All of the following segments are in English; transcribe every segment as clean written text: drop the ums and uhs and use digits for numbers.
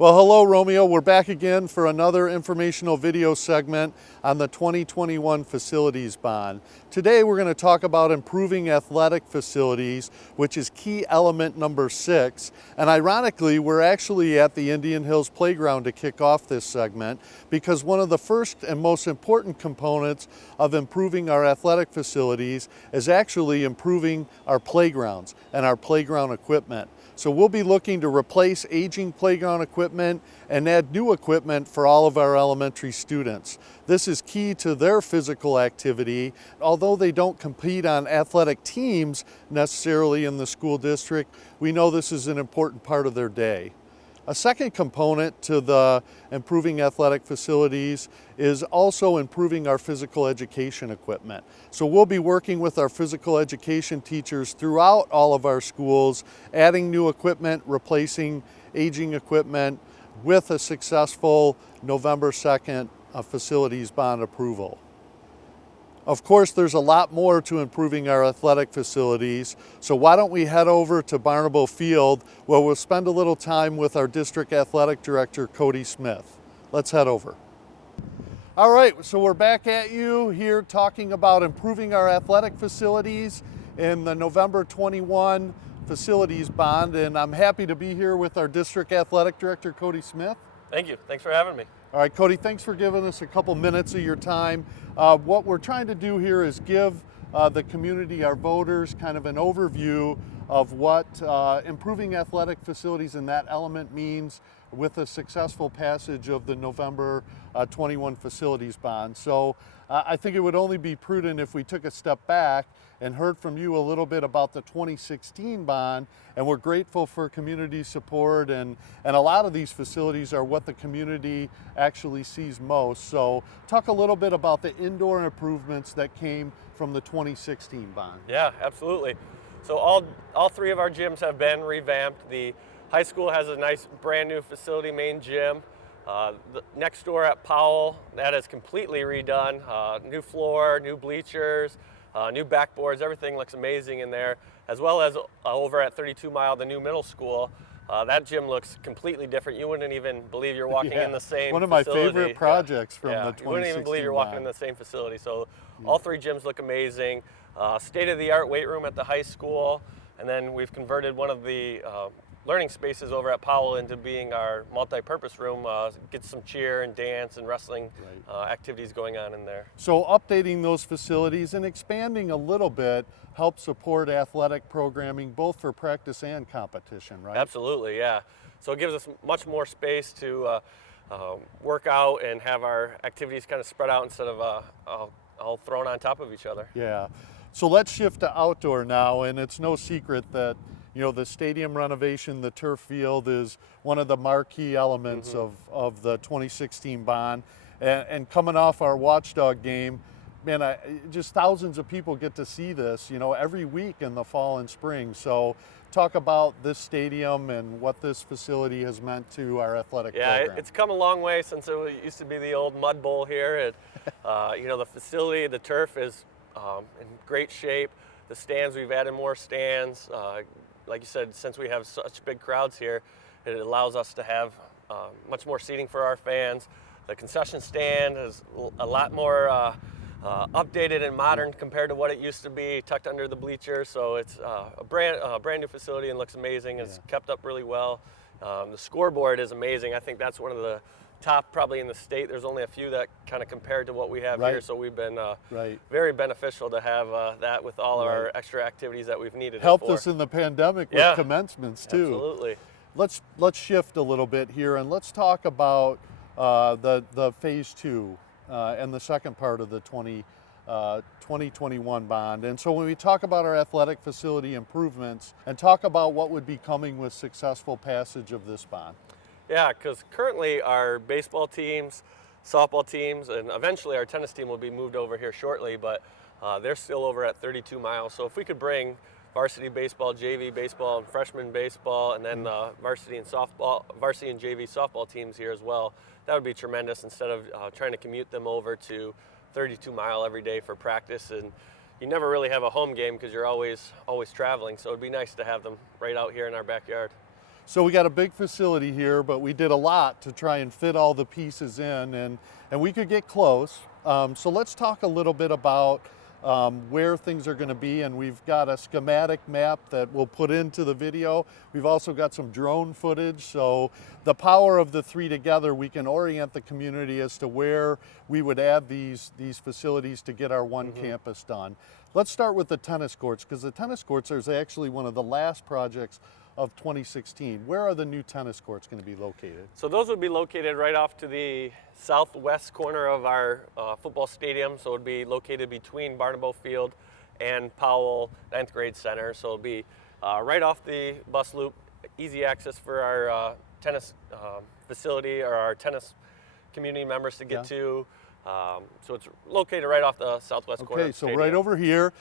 Well, hello, Romeo. We're back again for another informational video segment on the 2021 facilities bond. Today, we're going to talk about improving athletic facilities, which is key element number 6. And ironically, we're actually at the Indian Hills Playground to kick off this segment because one of the first and most important components of improving our athletic facilities is actually improving our playgrounds and our playground equipment. So we'll be looking to replace aging playground equipment and add new equipment for all of our elementary students. This is key to their physical activity. Although they don't compete on athletic teams necessarily in the school district, we know this is an important part of their day. A second component to the improving athletic facilities is also improving our physical education equipment. So we'll be working with our physical education teachers throughout all of our schools, adding new equipment, replacing aging equipment with a successful November 2nd facilities bond approval. Of course, there's a lot more to improving our athletic facilities, so why don't we head over to Barnabo Field where we'll spend a little time with our district athletic director, Cody Smith. Let's head over. All right, so we're back at you here talking about improving our athletic facilities in the November 21 facilities bond, and I'm happy to be here with our district athletic director, Cody Smith. Thank you. Thanks for having me. All right, Cody, thanks for giving us a couple minutes of your time. What we're trying to do here is give the community, our voters, kind of an overview of what improving athletic facilities in that element means with a successful passage of the November 21 facilities bond. So I think it would only be prudent if we took a step back and heard from you a little bit about the 2016 bond, and we're grateful for community support, and a lot of these facilities are what the community actually sees most. So talk a little bit about the indoor improvements that came from the 2016 bond. Yeah, absolutely. So all three of our gyms have been revamped. The high school has a nice brand new facility, main gym. The next door at Powell, that is completely redone. New floor, new bleachers, new backboards, everything looks amazing in there. As well as over at 32 Mile, the new middle school, that gym looks completely different. You wouldn't even believe you're walking in the same one of facility. my favorite projects from the 2016 You wouldn't even believe you're walking in the same facility. So all three gyms look amazing. State-of-the-art weight room at the high school, and then we've converted one of the learning spaces over at Powell into being our multi-purpose room. Get some cheer and dance and wrestling activities going on in there. So updating those facilities and expanding a little bit helps support athletic programming both for practice and competition, right? Absolutely, yeah. So it gives us much more space to work out and have our activities kind of spread out instead of all thrown on top of each other. Yeah. So let's shift to outdoor now, and it's no secret that the stadium renovation, the turf field, is one of the marquee elements of the 2016 bond. And coming off our Watchdog game, man, just thousands of people get to see this, every week in the fall and spring. So talk about this stadium and what this facility has meant to our athletic program. Yeah, it's come a long way since it used to be the old mud bowl here. The facility, the turf is in great shape. The stands, we've added more stands. Like you said, since we have such big crowds here, it allows us to have much more seating for our fans. The concession stand is a lot more updated and modern compared to what it used to be, tucked under the bleachers. So it's a brand new facility and looks amazing. It's kept up really well. The scoreboard is amazing. I think that's one of the top probably in the state. There's only a few that kind of compared to what we have here, so we've been very beneficial to have that with all our extra activities that we've needed. Helped us in the pandemic with commencements too. Absolutely. Let's shift a little bit here and let's talk about the phase 2 and the second part of the 2021 bond. And so when we talk about our athletic facility improvements and talk about what would be coming with successful passage of this bond. Yeah, because currently our baseball teams, softball teams, and eventually our tennis team will be moved over here shortly, but they're still over at 32 Miles. So if we could bring varsity baseball, JV baseball, and freshman baseball, and then varsity and JV softball teams here as well, that would be tremendous instead of trying to commute them over to 32 Mile every day for practice. And you never really have a home game because you're always traveling. So it'd be nice to have them right out here in our backyard. So we got a big facility here, but we did a lot to try and fit all the pieces in, and we could get close. So let's talk a little bit about where things are going to be, and we've got a schematic map that we'll put into the video. We've also got some drone footage, so the power of the three together, we can orient the community as to where we would add these facilities to get our one campus done. Let's start with the tennis courts, because the tennis courts is actually one of the last projects of 2016. Where are the new tennis courts going to be located? So those would be located right off to the southwest corner of our football stadium. So it would be located between Barnabo Field and Powell 9th grade center. So it'll be right off the bus loop, easy access for our tennis facility or our tennis community members to get to. So it's located right off the southwest corner. Okay, so right over here,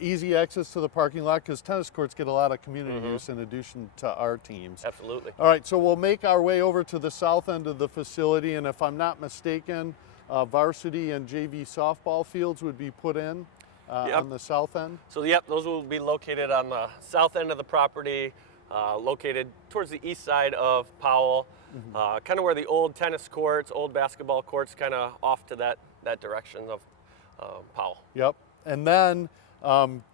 easy access to the parking lot, because tennis courts get a lot of community use in addition to our teams. Absolutely. All right, so we'll make our way over to the south end of the facility, and if I'm not mistaken, varsity and JV softball fields would be put in on the south end? So yep, those will be located on the south end of the property, located towards the east side of Powell. Kind of where the old tennis courts, old basketball courts, kind of off to that direction of Powell. Yep. And then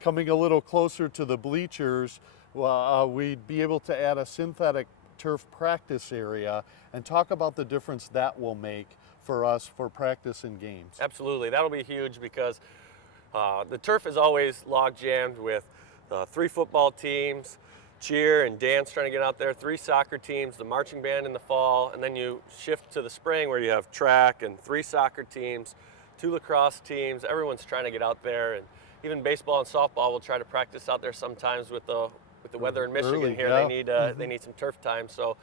coming a little closer to the bleachers, we'd be able to add a synthetic turf practice area and talk about the difference that will make for us for practice and games. Absolutely. That'll be huge because the turf is always log jammed with 3 football teams, cheer and dance trying to get out there, 3 soccer teams, the marching band in the fall, and then you shift to the spring where you have track and 3 soccer teams, 2 lacrosse teams. Everyone's trying to get out there, and even baseball and softball will try to practice out there sometimes with the weather in Michigan here. Yeah. They need some turf time. So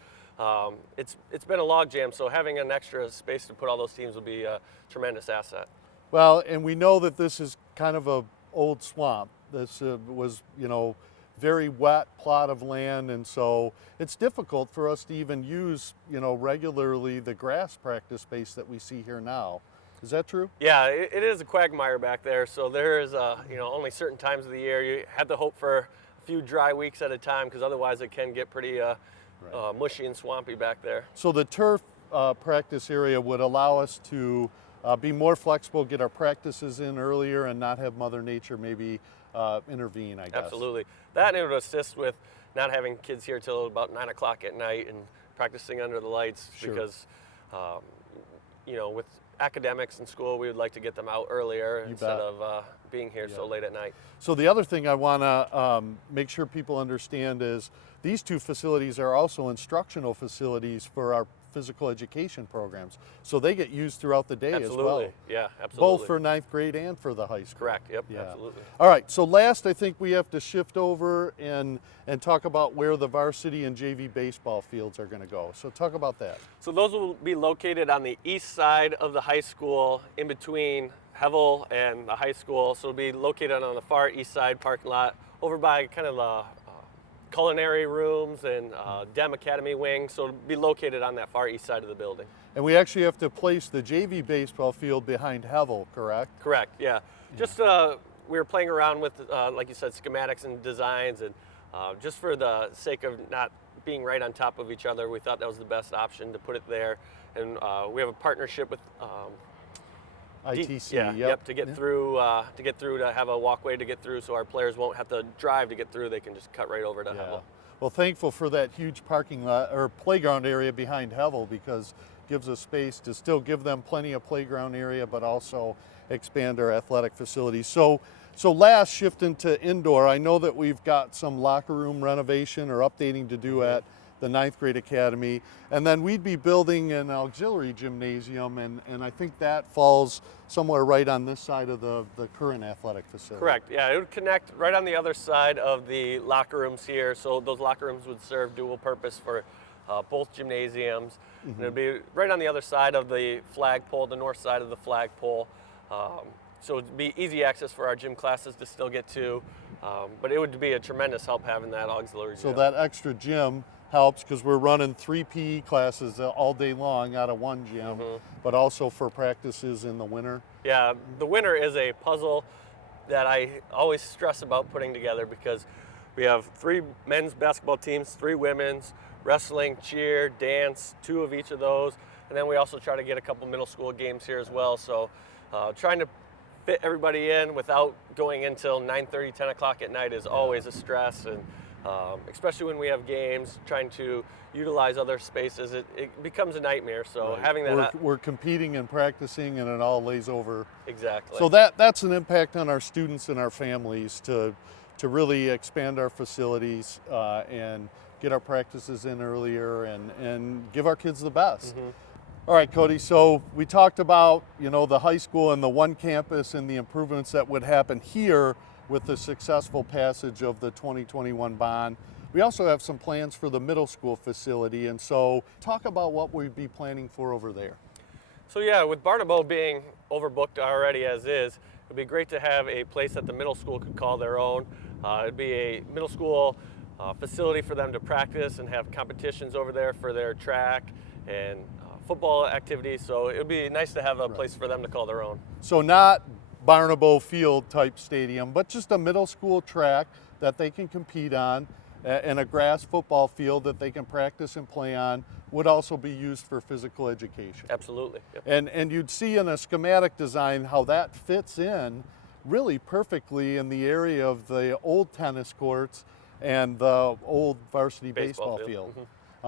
it's been a log jam. So having an extra space to put all those teams will be a tremendous asset. Well, and we know that this is kind of a old swamp. This was, very wet plot of land, and so it's difficult for us to even use, regularly the grass practice space that we see here now. Is that true? Yeah, it is a quagmire back there. So there is, only certain times of the year. You have to hope for a few dry weeks at a time, because otherwise it can get pretty mushy and swampy back there. So the turf practice area would allow us to be more flexible, get our practices in earlier, and not have Mother Nature maybe intervene, I guess. Absolutely. That and it would assist with not having kids here till about 9 o'clock at night and practicing under the lights, because, with academics in school, we would like to get them out earlier instead of being here so late at night. So the other thing I want to make sure people understand is these 2 facilities are also instructional facilities for our physical education programs. So they get used throughout the day as well. Yeah, absolutely. Both for 9th grade and for the high school. Correct, yep, absolutely. All right, so last I think we have to shift over and talk about where the varsity and JV baseball fields are going to go. So talk about that. So those will be located on the east side of the high school, in between Hevel and the high school. So it'll be located on the far east side parking lot, over by kind of the culinary rooms and Dem Academy wing. So it'll be located on that far east side of the building. And we actually have to place the JV baseball field behind Hevel, correct? Correct, yeah. Just we were playing around with, like you said, schematics and designs, and just for the sake of not being right on top of each other, we thought that was the best option to put it there. And we have a partnership with ITC, to get through, to have a walkway to get through, so our players won't have to drive to get through. They can just cut right over to Hevel. Well, thankful for that huge parking lot or playground area behind Hevel, because it gives us space to still give them plenty of playground area, but also expand our athletic facilities. So last, shifting to indoor, I know that we've got some locker room renovation or updating to do at the 9th grade academy, and then we'd be building an auxiliary gymnasium, and I think that falls somewhere right on this side of the current athletic facility. Correct, yeah, it would connect right on the other side of the locker rooms here, so those locker rooms would serve dual purpose for both gymnasiums. And it would be right on the other side of the flagpole, the north side of the flagpole. So it would be easy access for our gym classes to still get to, but it would be a tremendous help having that auxiliary gym. So that extra gym helps, because we're running 3 PE classes all day long out of one gym, but also for practices in the winter. Yeah, the winter is a puzzle that I always stress about putting together, because we have 3 men's basketball teams, 3 women's. wrestling, cheer, dance, 2 of each of those. And then we also try to get a couple middle school games here as well. So trying to fit everybody in without going until 9:30, 10 o'clock at night is always a stress. And especially when we have games, trying to utilize other spaces, it becomes a nightmare. So Right. having that, we're competing and practicing, and it all lays over. exactly. So that's an impact on our students and our families to really expand our facilities and get our practices in earlier and give our kids the best. All right, Cody, so we talked about, the high school and the one campus and the improvements that would happen here with the successful passage of the 2021 bond. We also have some plans for the middle school facility, and so talk about what we'd be planning for over there. So yeah, with Barnabo being overbooked already as is, it'd be great to have a place that the middle school could call their own. It'd be a middle school facility for them to practice and have competitions over there for their track and football activities. So it would be nice to have a place for them to call their own. So not Barnabo Field type stadium, but just a middle school track that they can compete on, and a grass football field that they can practice and play on would also be used for physical education. Absolutely. Yep. And you'd see in a schematic design how that fits in really perfectly in the area of the old tennis courts and the old varsity baseball field.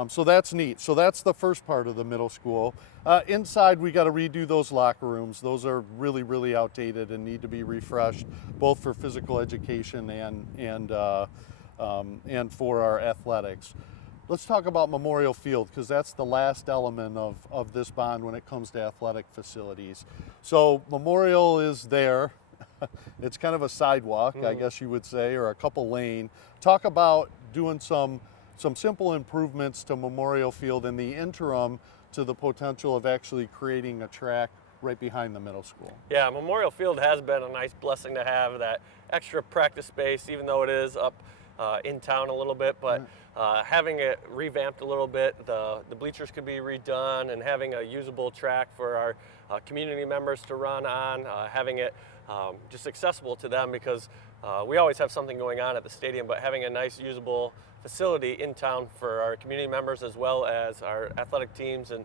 So that's neat. So that's the first part of the middle school. Inside, we got to redo those locker rooms. Those are really, really outdated and need to be refreshed, both for physical education and for our athletics. Let's talk about Memorial Field, because that's the last element of this bond when it comes to athletic facilities. So Memorial is there. It's kind of a sidewalk, I guess you would say, or a couple lane. Talk about doing some simple improvements to Memorial Field in the interim to the potential of actually creating a track right behind the middle school. Yeah, Memorial Field has been a nice blessing to have that extra practice space, even though it is up in town a little bit, but having it revamped a little bit, the bleachers could be redone, and having a usable track for our community members to run on, having it just accessible to them, because we always have something going on at the stadium, but having a nice usable facility in town for our community members as well as our athletic teams and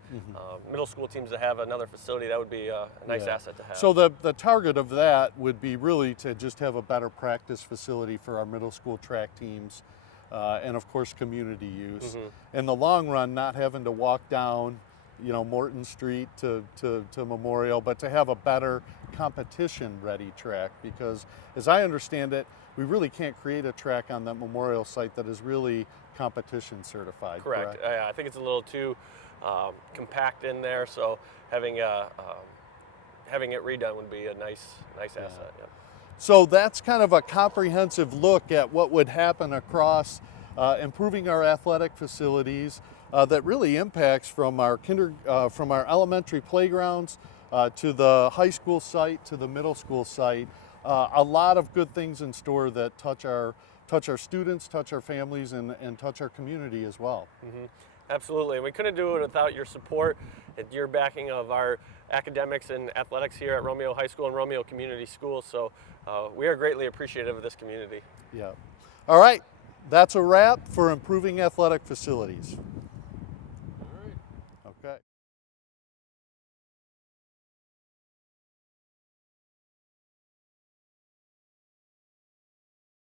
middle school teams to have another facility, that would be a nice asset to have. So the target of that would be really to just have a better practice facility for our middle school track teams and of course community use. In the long run, not having to walk down Morton Street to Memorial, but to have a better competition ready track, because as I understand it, we really can't create a track on that Memorial site that is really competition certified. Correct. I think it's a little too compact in there, so having it redone would be a nice asset. Yep. So that's kind of a comprehensive look at what would happen across improving our athletic facilities that really impacts from our elementary playgrounds to the high school site to the middle school site. A lot of good things in store that touch our students, touch our families, and touch our community as well. Absolutely. We couldn't do it without your support and your backing of our academics and athletics here at Romeo High School and Romeo Community Schools. So we are greatly appreciative of this community. Yeah. All right. That's a wrap for improving athletic facilities.